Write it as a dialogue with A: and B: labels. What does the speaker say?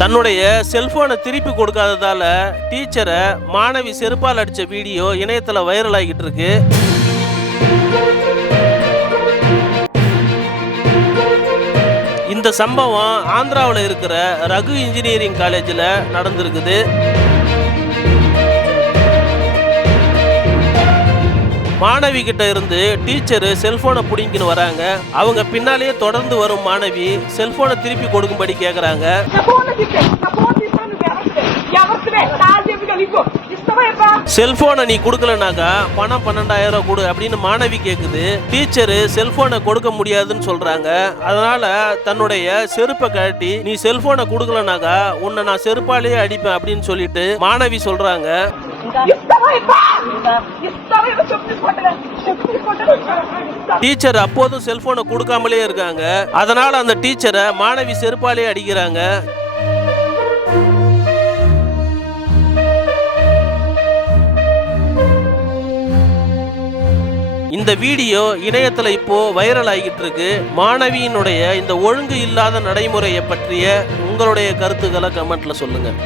A: தன்னுடைய செல்போனை திருப்பி கொடுக்காததால டீச்சரை மாணவி செருப்பால் அடித்த வீடியோ இணையத்தில் வைரல் ஆகிட்டு இருக்கு. இந்த சம்பவம் ஆந்திராவில் இருக்கிற ரகு இன்ஜினியரிங் காலேஜில் நடந்திருக்குது. மாணவி கிட்ட இருந்து டீச்சரு செல்போனை பிடிங்கின்னு வராங்க. அவங்க பின்னாலேயே தொடர்ந்து வரும் மாணவி செல்போனை திருப்பி கொடுக்கும்படி கேட்குறாங்க செல்போனை நீ கொடுக்கலனாக்கா பணம் பன்னெண்டாயிரம் ரூபா கொடு அப்படின்னு மாணவி கேட்குது டீச்சரு செல்போனை கொடுக்க முடியாதுன்னு சொல்றாங்க. அதனால தன்னுடைய செருப்பை காட்டி நீ செல்போனை கொடுக்கலனாக்கா உன்னை நான் செருப்பாலேயே அடிப்பேன் அப்படின்னு சொல்லிட்டு மாணவி சொல்றாங்க. டீச்சர் அப்போதும் செல்போனை கொடுக்காமலே இருக்காங்க. அதனால அந்த டீச்சரை மாணவி செருப்பாலே அடிக்கிறாங்க. இந்த வீடியோ இணையத்தில் இப்போ வைரல் ஆகிட்டு இருக்கு மாணவியினுடைய இந்த ஒழுங்கு இல்லாத நடைமுறையை பற்றிய உங்களுடைய கருத்துக்களை கமெண்ட்ல சொல்லுங்கள்